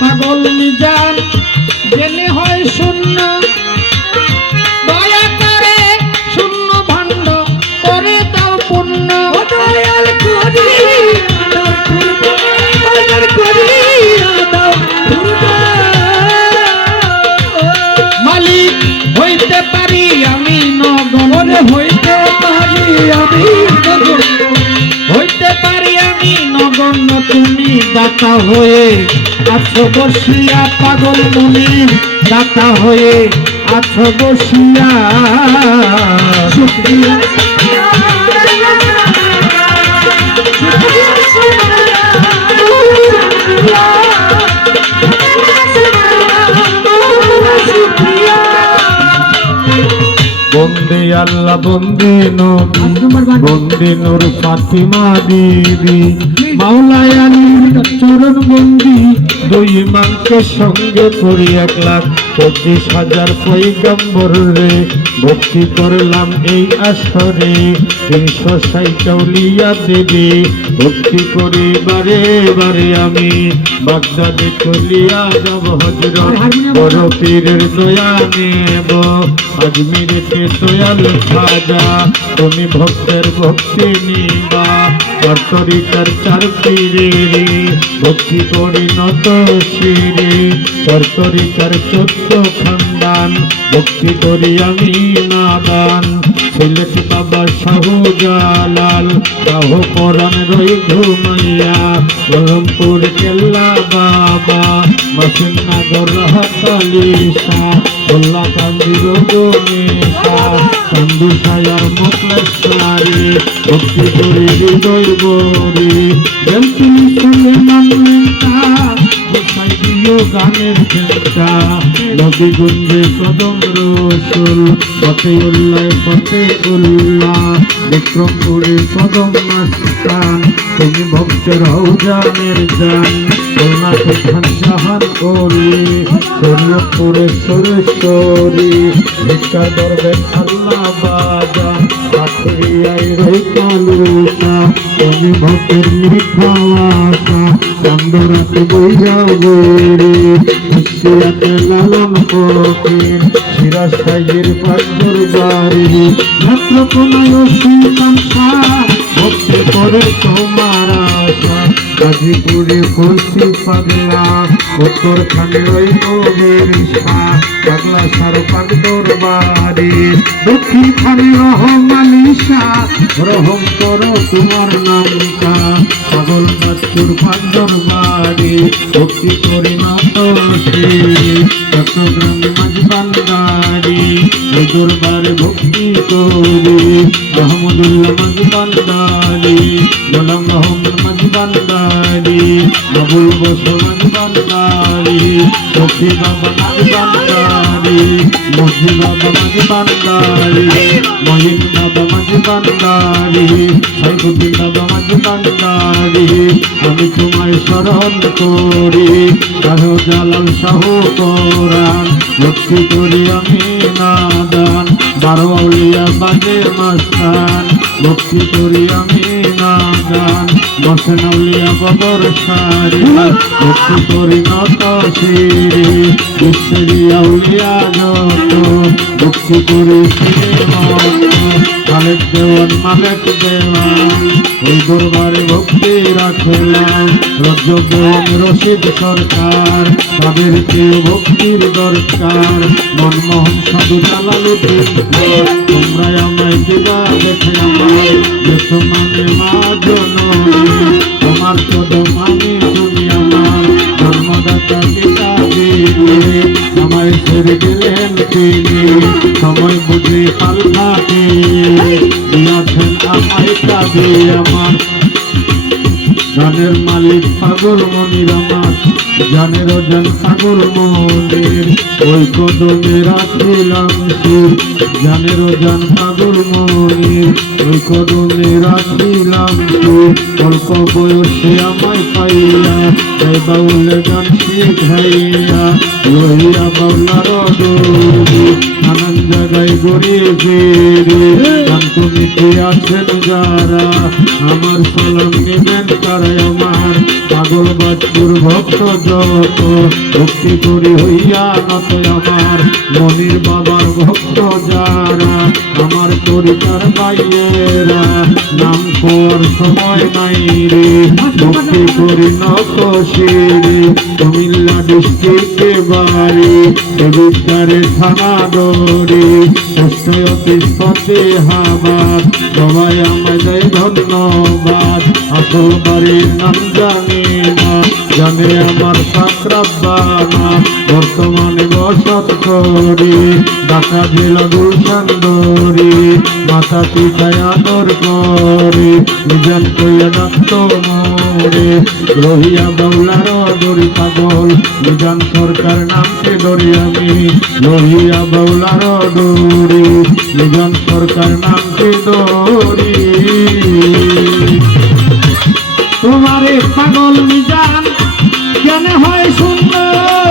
পাগল মিজান জেনে হয় শূন্য দয়া করে শূন্য ভাণ্ড করে দাও পুণ্য দয়াল করি মালিক হইতে পারি আমি নগণ হইতে পারি আমি হইতে পারি আমি নগণ্য তুমি দাতা হয়ে আছো বসিয়া পাগল মনির দাতা হয়ে আছো বসিয়া শুকরিয়া বন্দে আল্লাহ বন্দে নবী বন্দে নূর ফাতিমা বিবি মাওলায় আলীর চরণ বন্দি দুই ইমামকে সঙ্গে করি 1,25,000 পয়গম্বর রে ভক্তি করলাম এই আসরে 360 আউলিয়া দেবী ভক্তি করি বারে বারে আমি বাগদাদে চলিয়া যাব হযরত বড় পীরের দয়া নেব আজমিরেতে দয়াল খাজা তুমি ভক্তের ভক্তি নিবা তরিকার 4 পীরে ভক্তি করি নত শিরে তরিকার 14 খানদান ভক্তি করি আমি নাদান সিলেট বাবা শাহজালাল শাহ কোরআন রই ঘুমাইয়া বহরমপুর কেল্লা বাবা মসিনগর রহতালি শাহ উল্লাহ কান্দির গণেশা কান্দি সায়ার মুখলেশ্বরী ভক্তি করি হৃদয় বরি জলতি শুনে মানলেন্তা গোসাই দিও গানের চেষ্টা নবী গুঞ্জে কদম রসুল ফতেউল্লাহ বিক্রমপুরে কদম মাস্তান তুমি ভক্তের হৌজানের জান কর্ণাটক খান জাহান করি শরীয়তপুরে সুরেশ্বরী ভিক্ষার দরবেন আল্লাহ বাজান পাথরিয়ায় রই কালুসা তুমি ভক্তের মিঠা আশা চন্দরাতে বইয়া গরি খুশিয়াতে লালন ফকির সিরাজশাহীর পাঁচর বাড়ি নেত্রকোনায় শ্রীকান্তা ভক্তি করে তোমার আশা গাজীপুরে খুশি পাগলা উত্তরখানে ওই নবীর শাহ পাগলা সার পাগদর বাড়ি দক্ষিণ খানে রহমানি শাহ রহম করো তোমার নামটা পাগল বাচ্চুর পাগদর বাড়ি ভক্তি করি নত চট্টগ্রাম মাঝবান্ডারি দরবারে ভক্তি করি আহমদুল্লাহ মাঝবান্ডারি গোলাম মোহাম্মদ মাঝবান্ডারি বাবুল বসু মাঝবান্ডারি সফি বাবা মাঝবান্ডারি মসজি বাবা মাঝবান্ডারি মহিন বাবা মাঝবান্ডারি সাইফুদ্দিন বাবা মাঝবান্ডারি আমি তোমায় স্মরণ করি শাহজালাল শাহ কোরআন ভক্তি করি আমি নাদান 12 আউলিয়া বাজে মাস্তান ভক্তি করি আমি নাদান বসেন আউলিয়া বাবর সারি ভক্তি করি নত শিরি ঈশ্বরী আউলিয়া যত ভক্তি করি খালেক দেওয়ান মালেক দেওয়ান ওই দরবারে ভক্তি রাখলাম রজব দেওয়ান রশিদ সরকার তাদেরকে ভক্তির দরকার মনমোহন সাধু জালালুদ্দিন তোমরা আমায় দিবা দেখে আমায় যেতো মানে মা জননী তোমার কদম আমি তুমি আমার ধর্মদাতা পিতা দিলে আমায় ছেড়ে গেলেন তিনি সময় বুঝে পাল্টাতে দিয়াছেন আমায় কাঁদে আমার জানের মালিক পাগল মনির আমার জানের জান পাগল মনির ওই কদমে রাখিলাম সুর জানের জান পাগল মনির ওই কদমে রাখিলাম সুর অল্প বয়সে আমায় পাইয়া এই বাউলে গান শিখাইয়া লইয়া বাউলার ডোরি নানান জায়গায় ঘুরে ফিরে শান্ত মিটে আছেন যারা আমার সালাম নেবেন তারাই আমার পাগল বাচ্চুর ভক্ত যত ভক্তি করি হইয়া নত আমার মনির বাবার ভক্ত যারা আমার তরিকার বাইয়েরা নাম কর সময় নাই রে ভক্তি করি নত শিরে কুমিল্লা ডিস্ট্রিক্টে বাড়ি বিদ্যারে থানা দৌড়ি অতিশ ফতেহাবাদ সবাই আমাদের ধন্যবাদ আসল বাড়ির নাম জানি না জানে আমার সাকরাব্বানা বর্তমানে বসত করি ঢাকা জেলা গুলশান দৌড়ি মাথা পিঠায় আদর করে নিজান কইয়া ডাক্ত মোরে রহিয়া বাউলার দড়ি পাগল নিজান সরকার নামকে ধরি আমি রহিয়া বাউলার দড়ি নিজান সরকার নামকে ধরি তোমারে পাগল নিজান জ্ঞান হয় সুন্দর